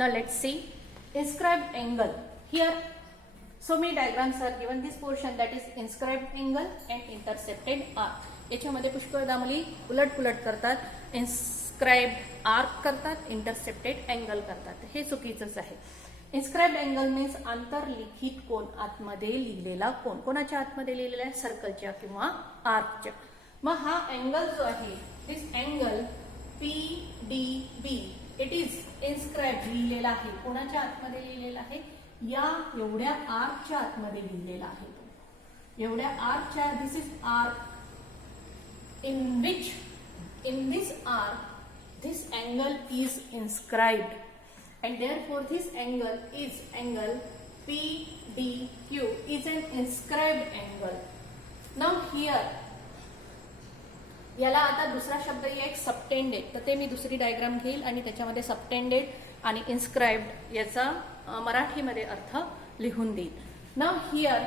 Now let's see inscribed angle. Here so many diagrams are given. This portion that is inscribed angle and intercepted arc. याच्यामध्ये पुष्कळदा मुली उलट पुलट करतात, inscribed arc करतात, intercepted angle करतात. हे चुकीचंच आहे. इन्स्क्राइब्ड अँगल मीन्स आंतरलिखित कोन, आतमध्ये लिहिलेला कोन. कोणाच्या आतमध्ये लिहिलेला आहे? सर्कलच्या किंवा आर्कच्या. मग हा अँगल जो आहे, this angle PDB it is inscribed लिहिलेला आहे. कोणाच्या आतमध्ये लिहिलेला आहे? या एवढ्या आर्कच्या आतमध्ये लिहिलेला आहे तो. एवढ्या आर्कच्या, this is arc in this arc this angle is inscribed and therefore this angle is angle PDQ is an inscribed angle. Now here याला आता दुसरा शब्द एक सबटेंडेड, तर ते मी दुसरी डायग्राम घेईल आणि त्याच्यामध्ये सबटेंडेड आणि इन्स्क्राइब्ड याचा मराठीमध्ये अर्थ लिहून देईल. Now here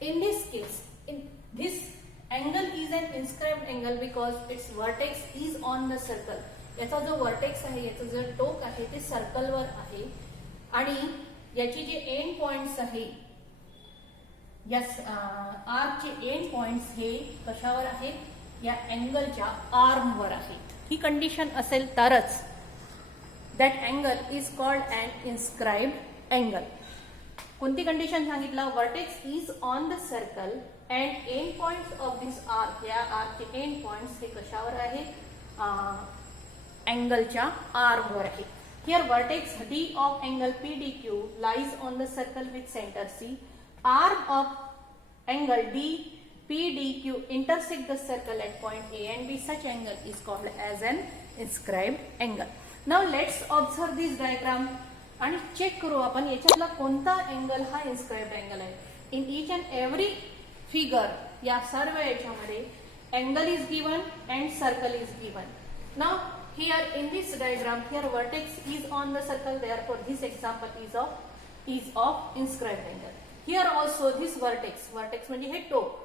in this case, in this angle is an inscribed angle because its vertex is on the circle. याचा जो वर्टेक्स आहे, याचं जो टोक आहे ते सर्कलवर आहे आणि याची जे एंड पॉइंट्स आहे, या आर्कचे एंड पॉइंट्स हे कशावर आहेत? या अँगलच्या आर्मवर आहेत. ही कंडिशन असेल तरच that angle is called and inscribed angle. कोणती कंडिशन सांगितलं? Vertex is on the circle and end points of this arc, या आर्कचे एंड पॉइंट्स हे कशावर आहे? अँगलच्या आर्मवर आहे. Here vertex D of angle PDQ lies on the circle with centre C. Arm of angle DPDQ intersect the circle at point A and B. Such angle is called as an inscribed angle. Now let's observe this diagram आणि check करू आपण याच्यातला कोणता angle हा inscribed angle आहे. In each and every figure या सर्व याच्यामध्ये angle is given and circle is given. Now here in this diagram, here vertex is on the circle, therefore this example is of inscribed angle. Here also this vertex म्हणजे हे टोक.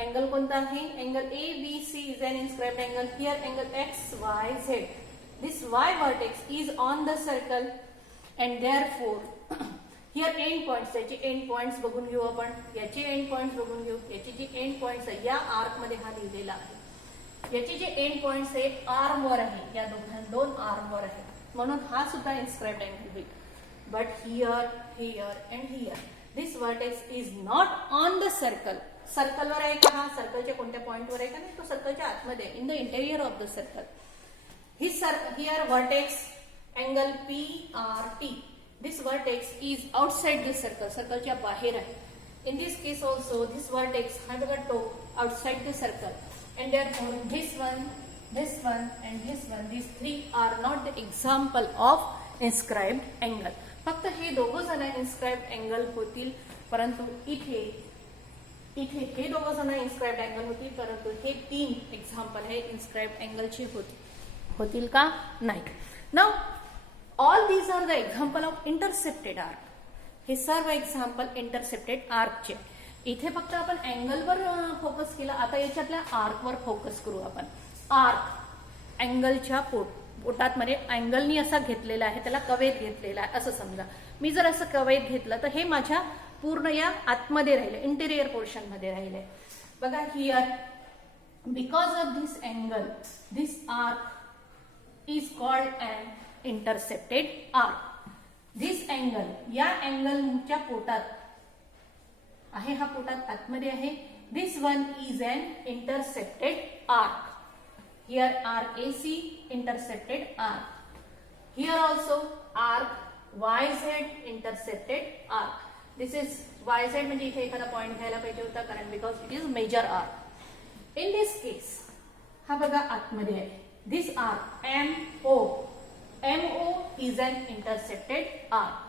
Angle कोणता आहे? Angle ABC is an inscribed angle. Here angle XYZ. This Y vertex is on the circle and therefore here end points, याचे end points बघून घेऊ आपण, याचे एंड पॉइंट्स बघून घेऊ. याचे जे एंड पॉइंट्स आहे या आर्क मध्ये हा लिहिलेला आहे, याचे जे एंड पॉइंट्स आहे आर्मवर आहे, या दोन आर्मवर आहे, म्हणून हा सुद्धा इन्स्क्राइब्ड अँगल होईल. But here and here this vertex is not on the circle. सर्कलवर आहे का? हा सर्कलच्या कोणत्या पॉइंटवर आहे का? नाही, तो सर्कलच्या आतमध्ये, in the interior of the circle. Here vertex angle PRT. This vertex is outside the circle, सर्कलच्या बाहेर आहे. In this case also this vertex हा बघा टोक outside the circle and therefore this one and this one, these three are not the example of inscribed angle. फक्त हे दोघं जण इन्स्क्राइब्ड अँगल होतील, परंतु इथे हे दोघं जण इन्स्क्राइब्ड अँगल होतील, परंतु हे तीन एक्झाम्पल हे इन्स्क्राइब्ड अँगलचे होतील का? नाही. Now all these are the example of intercepted arc. हे सर्व एक्झाम्पल इंटरसेप्टेड आर्कचे. इथे फक्त आपण अँगलवर फोकस केला, आता याच्यातल्या आर्कवर फोकस करू आपण. आर्क अँगलच्या पोटात मध्ये अँगलनी असा घेतलेला आहे, त्याला कवेत घेतलेला आहे असं समजा. मी जर असं कवेत घेतलं तर हे माझ्या पूर्ण या आतमध्ये राहिले, इंटेरियर पोर्शन मध्ये राहिले. बघा here because of this angle this arc is called and intercepted arc. This angle या अँगलच्या पोटात आहे, हा पोटात आतमध्ये आहे. This one is an intercepted arc. Here arc AC intercepted arc. Here also arc YZ intercepted arc. This is YZ म्हणजे इथे एखादा पॉइंट घ्यायला पाहिजे होता, कारण because it is major arc. In this case हा बघा आतमध्ये आहे. This arc MO is an intercepted arc.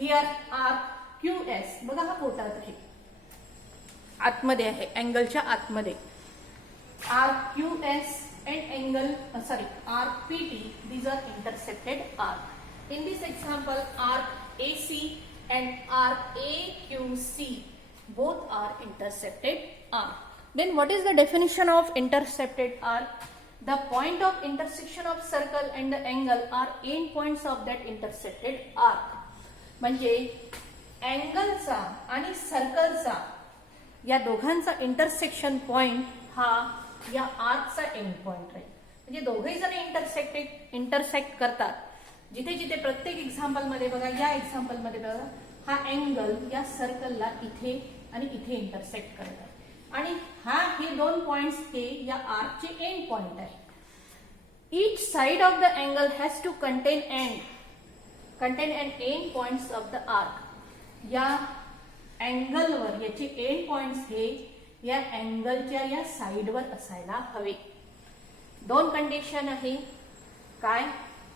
Here arc QS बघा हा पोटात आहे, आतमध्ये आहे, अँगलच्या आतमध्ये. Arc QS and arc PT, these are intercepted arc. In this example, arc AC and arc AQC both are intercepted arc. Then what is the definition of intercepted arc? The point of intersection of circle and the angle are end points of that intersected arc. म्हणजे अँगलचा आणि सर्कलचा या दोघांचा intersection point हा या आर्कचा end point आहे. म्हणजे दोघेही जण इंटरसेक्ट करतात. जिथे जिथे प्रत्येक एक्झाम्पल मध्ये बघा, या एक्झाम्पल मध्ये बघा, हा अँगल या सर्कलला इथे आणि इथे इंटरसेक्ट करतात आणि हे दोन पॉइंट्स हे या आर्कचे एंड पॉइंट आहे. Each side of the angle has to contain an end points of the arc. या अँगलवर याचे एंड पॉइंट्स हे या अँगलच्या या साइडवर असायला हवे. दोन कंडिशन आहे. काय?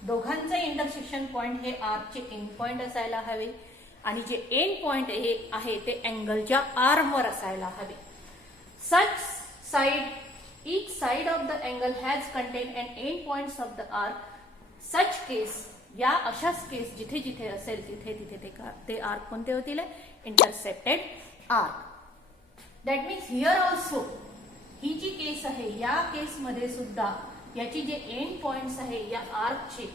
दोघांचे इंटरसेक्शन पॉइंट हे आर्कचे एंड पॉइंट असायला हवे आणि जे एंड पॉइंट आहे ते अँगलच्या आर्मवर असायला हवे. Each side of the angle has contained an end points of the arc. Such case, या अशाच केस जिथे जिथे असेल तिथे तिथे ते आर्क कोणते होतील? Intercepted arc. That means here also ही जी केस आहे या केस मध्ये सुद्धा याची जे एंड पॉइंट्स आहे या आर्कचे,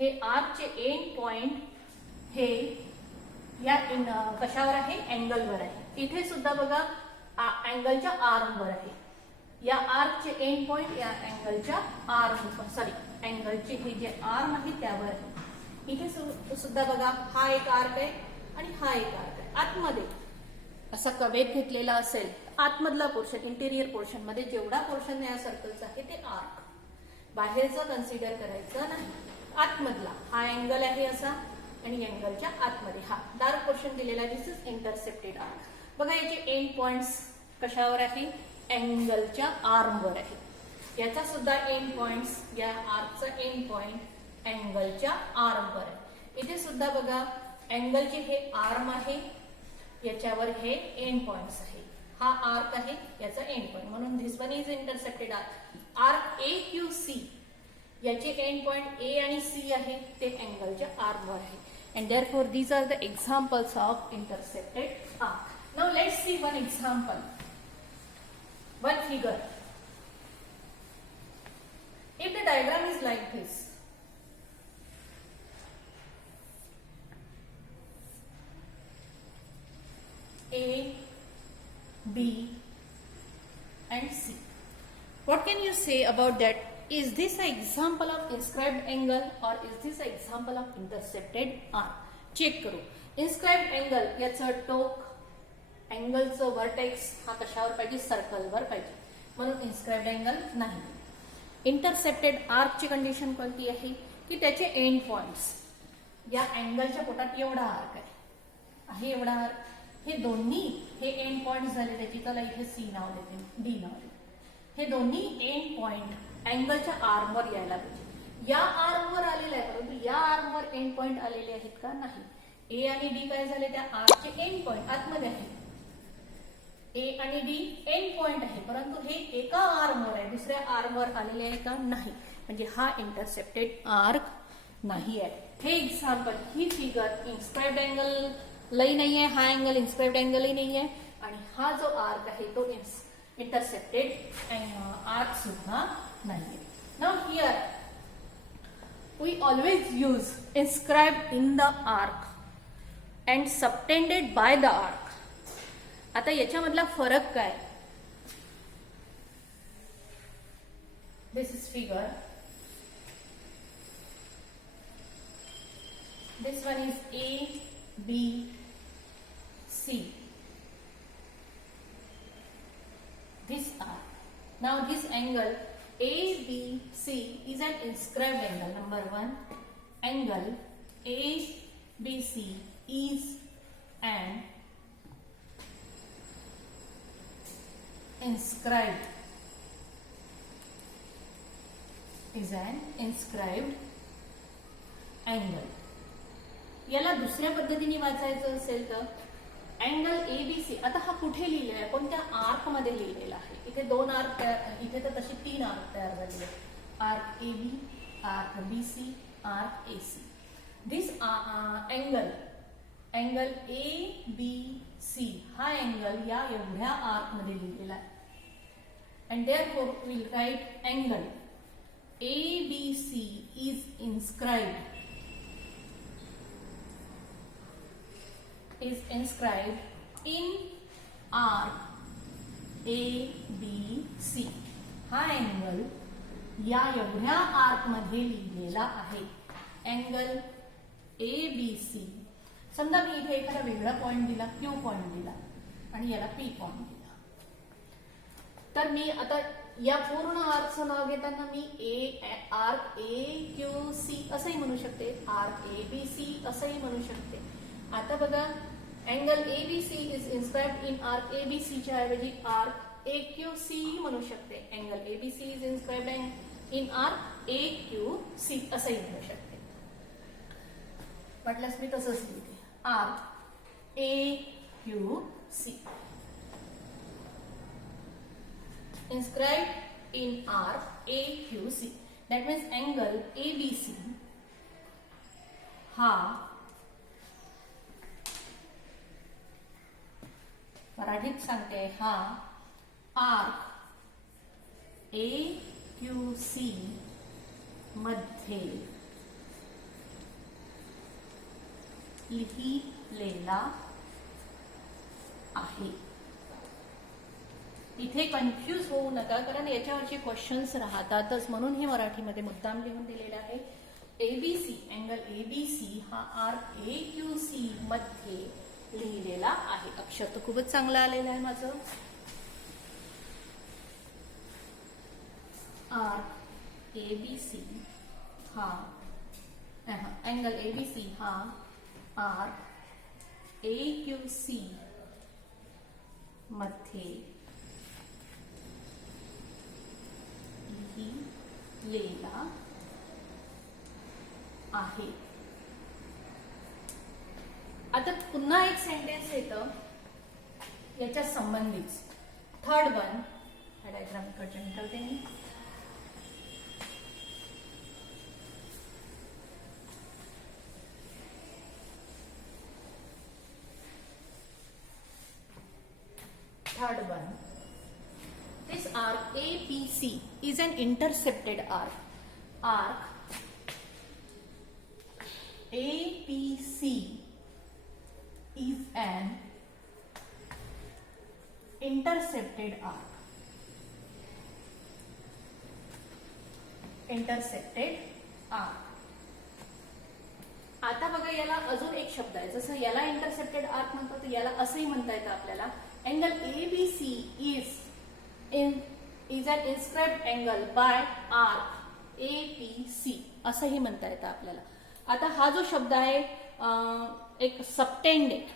हे आर्कचे एंड पॉइंट हे या कशावर आहे? अँगलवर आहे. इथे सुद्धा बघा अँगलच्या आर्मवर आहे. या आर्कचे एंड पॉइंट या अँगलच्या अँगलचे हे जे आर्म आहे त्यावर आहे. इथे सुद्धा बघा हा एक आर्क आहे आणि हा एक आर्क आहे. आतमध्ये असा कवेत घेतलेला असेल, आतमधला पोर्शन इंटेरियर पोर्शन मध्ये जेवढा पोर्शन या सर्कलचा आहे ते आर्क, बाहेरचं कन्सिडर करायचं नाही. आतमधला हा अँगल आहे असा आणि अँगलच्या आतमध्ये हा डार्क पोर्शन दिलेला आहे. दिस इज इंटरसेप्टेड आर्क. बघा याचे एंड पॉइंट्स कशावर आहे? अँगलच्या आर्मवर आहे. याचा सुद्धा एंड पॉइंट्स, या आर्कचा एंड पॉइंट अँगलच्या आर्मवर आहे. इथे सुद्धा बघा अँगलचे हे आर्म आहे, याच्यावर हे एंड पॉइंट्स आहे. हा आर्क आहे, याचा एंड पॉइंट, म्हणून this one is intercepted arc. Arc A Q C याचे एंड पॉइंट ए आणि सी आहे, ते अँगलच्या आर्मवर आहे. and therefore these are the examples of intercepted arc. Now let's see one example, one figure. If the diagram is like this, A, B and C, what can you say about that? Is this an example of inscribed angle or is this an example of intercepted arc? Check करू. Inscribed angle याचं टोक, अँगलचं vertex हा कशावर पाहिजे? सर्कलवर पाहिजे, म्हणून inscribed angle नाही. Intercepted आर्कची condition कोणती आहे की त्याचे एंड पॉइंट्स या अँगलच्या पोटात एवढा आर्क आहे, एवढा आर्क, हे दोन्ही हे एंड पॉइंट्स झाले त्याची. चला इथे सी नाव देते, डी नाव देते. हे दोन्ही एंड पॉइंट अँगलच्या आर्मवर यायला पाहिजे. या आर्मवर आलेले आहे, परंतु या आर्मवर एंड पॉइंट आलेले आहेत का? नाही. ए आणि डी काय झाले? त्या आर्कचे एंड पॉइंट आतमध्ये आहे. ए आणि डी एंड पॉइंट आहे, परंतु हे एका आर्मवर आहे, दुसऱ्या आर्मवर आलेले आहे का? नाही. म्हणजे हा इंटरसेप्टेड आर्क नाही आहे. हे एक्झाम्पल, ही फिगर इन्स्क्राइब्ड अँगल लई नाही आहे, हा अँगल इन्स्क्राइब्ड अँगलही नाही आहे आणि हा जो आर्क आहे तो इंटरसेप्टेड आर्क सुद्धा नाही. Now here we always use inscribed in the arc and subtended by the arc. आता याच्यामधला फरक काय? This is figure. This one is A, B, C. This arc. Now this angle ABC is an inscribed angle. Number one, angle ABC is an inscribed angle. याला दुसऱ्या पद्धतीने वाचायचं असेल तर angle ABC. आता हा कुठे लिहिलेला आहे? कोणत्या आर्क मध्ये लिहिलेला आहे? इथे दोन आर्क तयार, इथे तर तसे तीन आर्क तयार झालेले आहेत. Arc A B, arc B C, arc A C. This angle A B C हा अँगल या एवढ्या आर्क मध्ये लिहिलेला आहे. And therefore will write angle ABC is inscribed in arc ABC. हा अँगल या एवढ्या आर्क मध्ये लिहिलेला आहे. Angle ABC. समजा मी इथे एखादा वेगळा पॉइंट दिला, क्यू पॉइंट दिला आणि याला पी पॉइंट दिला, तर मी आता या पूर्ण आर्कचं नाव घेताना मी आर्क AQC असंही म्हणू शकते, आर्क ABC असंही म्हणू शकते. आता बघा, angle ABC is inscribed in arc ABC च्या ऐवजी आर्क AQC म्हणू शकते. Angle ABC is inscribed in arc AQC असंही म्हणू शकते. म्हटल्यास मी तसंच लिहिते, arc AQC inscribed in arc AQC. That means angle ABC हा मराठीत सांगते, हा आर्क AQC मध्ये लिहिलेला आहे. इथे कन्फ्यूज होऊ नका, कारण याच्यावरचे क्वेश्चन्स राहतातच, म्हणून हे मराठीमध्ये मुद्दाम लिहून दिलेलं आहे. ABC, अँगल ABC हा आर्क AQC मध्ये लिहिलेला आहे. अक्षर तर खूपच चांगलं आलेलं आहे माझं. आर्क ABC हा अँगल ABC हा आर्क AQC मध्ये लिहिलेला आहे. आता पुन्हा एक सेंटेन्स येतं याच्या संबंधित. थर्ड वन, हा डायग्राम इकडे निकलते मी. Third one, this arc ABC is an intercepted arc. Arc APC is an intercepted arc. Intercepted arc. आता बघा, याला अजून एक शब्द आहे. जसं याला इंटरसेप्टेड आर्क म्हणतो, तर याला असंही म्हणता येतं आपल्याला, angle ABC is an inscribed angle by arc APC असंही म्हणता येतं आपल्याला. आता हा जो शब्द आहे एक सबटेंडेड.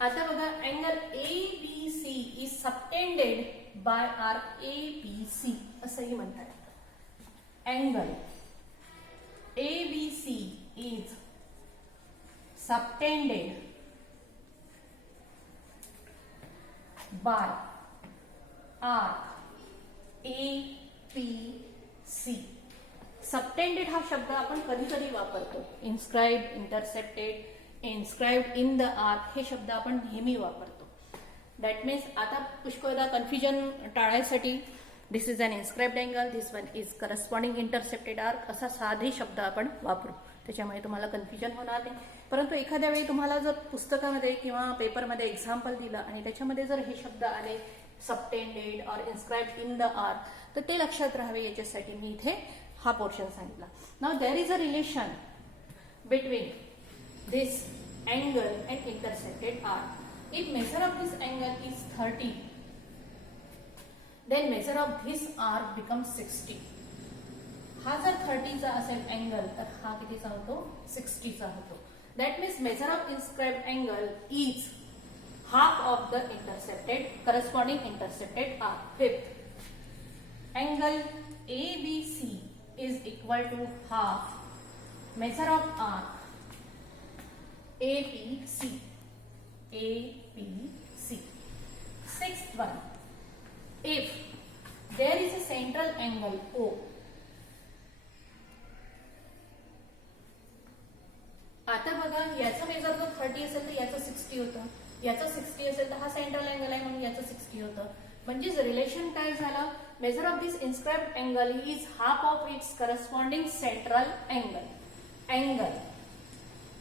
आता बघा, angle ABC is subtended by arc APC असंही म्हणता येतं. Angle ABC is subtended by arc APC. Subtended हा शब्द आपण कधी कधी वापरतो. Inscribed, intercepted, inscribed in the arc हे शब्द आपण नेहमी वापरतो. दॅट मीन्स आता पुष्कळदा कन्फ्युजन टाळायसाठी this is an inscribed angle, this one is corresponding intercepted arc असा साधे शब्द आपण वापरू. त्याच्यामुळे तुम्हाला कन्फ्युजन होणार नाही. परंतु एखाद्या वेळी तुम्हाला जर पुस्तकामध्ये किंवा पेपरमध्ये एक्झाम्पल दिलं आणि त्याच्यामध्ये जर हे शब्द आले सबटेंडेड और इन्स्क्राइब्ड इन द आर्क, तर ते लक्षात राहावे याच्यासाठी मी इथे हा पोर्शन सांगितला. Now there is a relation between this angle and intercepted arc. If measure of this angle is 30, then measure of this arc becomes 60. हा जर 30 चा असेल अँगल, तर हा कितीचा होतो? 60 चा होतो. That means measure of inscribed angle is half of the intercepted corresponding intercepted arc. Fifth, angle ABC is equal to half measure of arc APC. APC. Sixth one, if there is a central angle O, आता बघा याचं major जर 30 असेल तर याचं 60 होतं, याचं 60 असेल तर हा सेंट्रल अँगल आहे म्हणून याचं 60 होतं. म्हणजेच रिलेशन काय झालं, measure of this inscribed angle is half of its corresponding central angle. Angle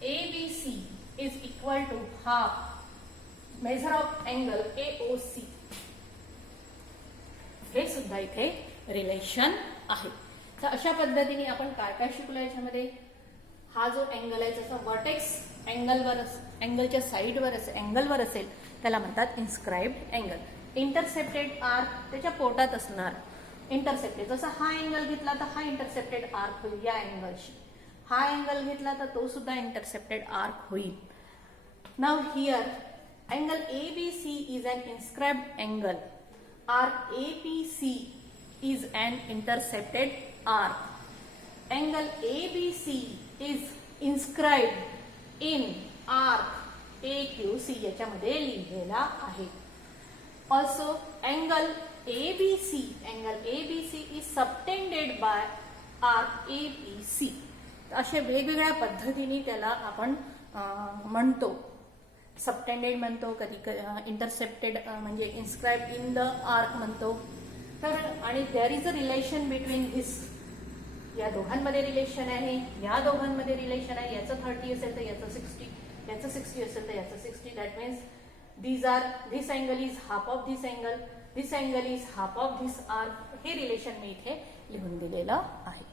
ABC is equal to half measure of angle AOC. हे सुद्धा इथे रिलेशन आहे. तर अशा पद्धतीने आपण काय काय शिकलो याच्यामध्ये. हा जो अँगल आहे जसा वर्टेक्स अँगलच्या साईडवर अँगलवर असेल त्याला म्हणतात इन्स्क्राइब्ड अँगल. इंटरसेप्टेड आर्क त्याच्या पोटात असणार. इंटरसेप्टेड जसा हा अँगल घेतला तर हा इंटरसेप्टेड आर्क होईल या अँगलशी. हा अँगल घेतला तर तो सुद्धा इंटरसेप्टेड आर्क होईल. नाव here angle ABC is an inscribed angle. Arc APC is an intercepted arc. Angle ABC is inscribed in arc AQC याच्यामध्ये लिहिलेला आहे. Also angle ABC is subtended by arc APC. अशा वेगवेगळ्या पद्धतीने त्याला आपण म्हणतो. सबटेंडेड म्हणतो, कधी इंटरसेप्टेड म्हणजे इन्स्क्राइब इन द आर्क म्हणतो. तर आणि there is a relation between this. या दोघांमध्ये रिलेशन आहे, या दोघांमध्ये रिलेशन आहे. याचं 30 असेल तर याचं 60, याचं 60 असेल तर याचं 60. That means this angle is half of this angle, this angle is half of this arc. हे रिलेशन मी इथे लिहून दिलेलं आहे.